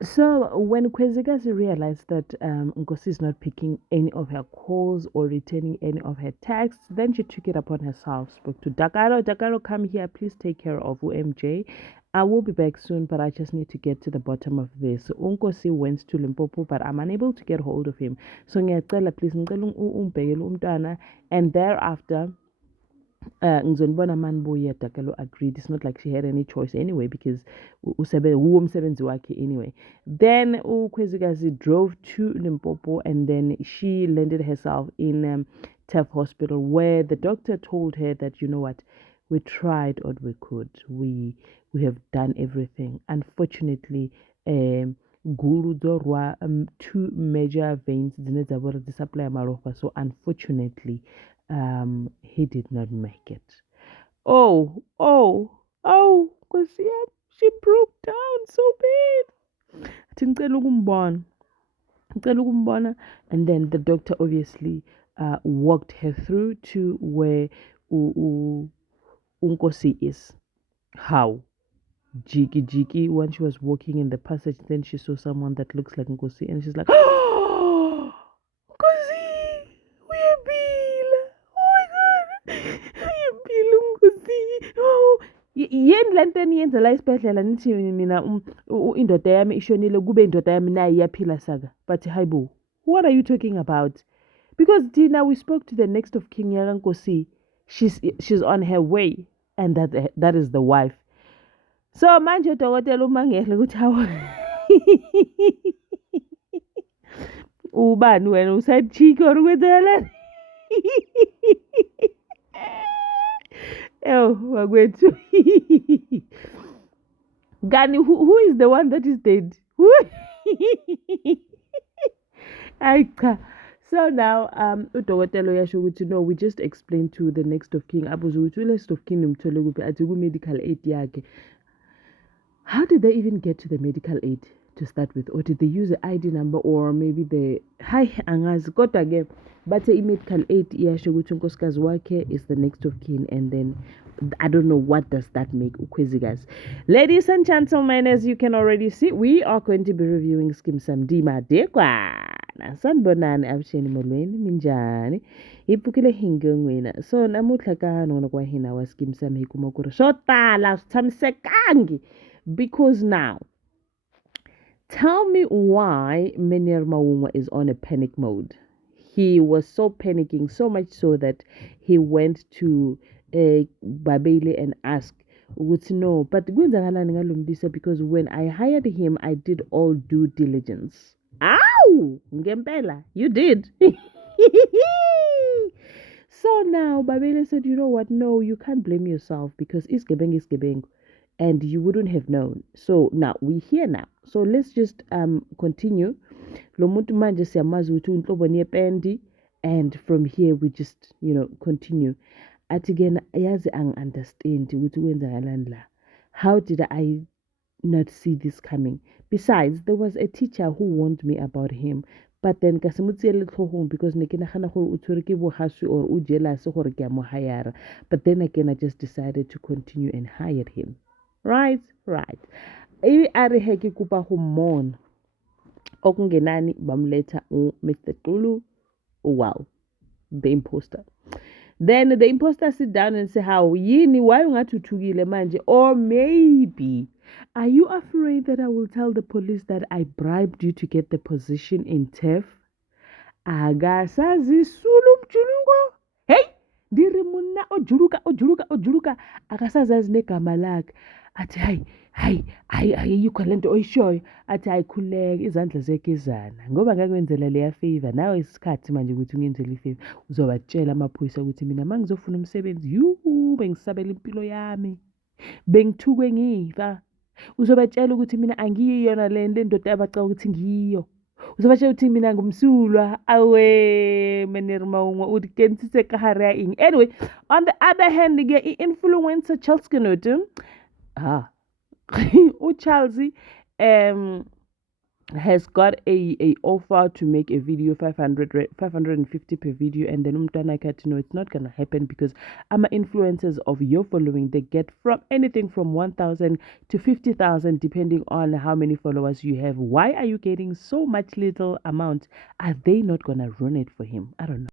So when Kwezikazi realized that Nkosi is not picking any of her calls or returning any of her texts, then she took it upon herself, spoke to Dakaro. Dakaro, come here, please take care of UMJ. I will be back soon, but I just need to get to the bottom of this. So Nkosi went to Limpopo, but I'm unable to get hold of him. So ngiyacela please ngicela umbhekele umntwana, and thereafter ngizonibona manibuya Dakalo agreed. It's not like she had any choice anyway because umsebenzi wakhe anyway. Then ukhwezikazi drove to Limpopo and then she landed herself in TAF hospital where the doctor told her that, you know what, we tried what we could. We have done everything. Unfortunately, Guru Dorwa, two major veins dzine dza vha uri dzi supply malofha, so unfortunately he did not make it. Oh, Nkosi yami, she broke down so bad. Athi ngicela ukumbona. And then the doctor obviously walked her through to where Unkosi is. How? Jiki Jiki, when she was walking in the passage, then she saw someone that looks like Nkosi, and she's like, oh, Nkosi, we are Bill. Oh my God, we are Bill, Nkosi. Oh, yeni le nto eniyenza la esibhedlela nithi mina indoda yami ishonile kube indoda yami nayo iyaphila saka. But hayibo, what are you talking about? Because Tina, we spoke to the next of kin yakankosi. She's on her way, and that is the wife. So manje udokotela umangele ukuthi hawu ubani wena uside chick or kwenzakalani? Oh, wakwethu. Gani, who is the one that is dead? Who? Ay cha. So now udokotela uyasho ukuthi no, we just explained to the next of kin abuza ukuthi next of kin nimthole kuphi athi ku medical aid yakhe. How did they even get to the medical aid to start with? Or did they use the ID number or maybe the hi angazi kodwa ke bathe i-medical aid iyasho ukuthi unkosikazi wakhe is the next of kin, and then I don't know what does that make ukhwezikazi. Ladies and gentlemen, as you can already see, we are going to be reviewing Skeem Saam Madekwana. Sanibonani avuxeni molweni minjhani hi pfukile hi nghen'wina. So namuntlha ka nona kwa hina wa Skeem Saam hi kuma ku ri swo tala swi tshamisekangi. Because now, tell me why Menir Maunga is on a panic mode. He was so panicking, so much so that he went to Babele and asked, would no, but because when I hired him, I did all due diligence. Ow! Ngempela, you did. So now Babele said, you know what? No, you can't blame yourself because Isgebeng is Gebeng, and you wouldn't have known. So now we're here now. So let's just continue. Lo muntu manje siyamazi ukuthi unhlobo niyependi, and from here we just continue. Athi again yazi angi-understand ukuthi kwenzakalani la. How did I not see this coming? Besides, there was a teacher who warned me about him. But then ka se mo tseele tlhogong because ne ke nagana gore o tshwere ke bogaswe or o jealous gore ke a mo hire. But then again I just decided to continue and hire him. Right. Ibi a re he ke kopa go mmona okungenani bamletha Mr. Qulu. Wow, the imposter. Then the imposter sit down and say, how yini, why ungathuthukile manje? Or maybe, are you afraid that I will tell the police that I bribed you to get the position in TEF? Akasazi sulu mjuluko. Hey, ndiri munna ojuluka. Akasazazi negama lakhe. Athi hayi yikho lento oyishoyo. Athi hayi khuleka izandla zekezana. Ngoba ngakwenzela leya favor, nawe isikhathi manje ukuthi ungenzele ifavor. Uzobatshela amaphoyisa ukuthi mina mangizofuna umsebenzi, bengisabela impilo yami. Bengithukwe ngifa. Uzobatshela ukuthi mina angiyona le ndoda abacaba ukuthi ngiyo. Uzobatshela ukuthi mina ngumsulwa. Awe Menir Maunga udikensise ka hare ya eng. Anyway, on the other hand, i-influencer Charles Kenotu, uCharles has got a offer to make a video 550 per video, and then umntwana kat, no, it's not gonna happen because influencers of your following, they get from anything from 1,000 to 50,000 depending on how many followers you have. Why are you getting so much little amount? Are they not gonna run it for him? I don't know.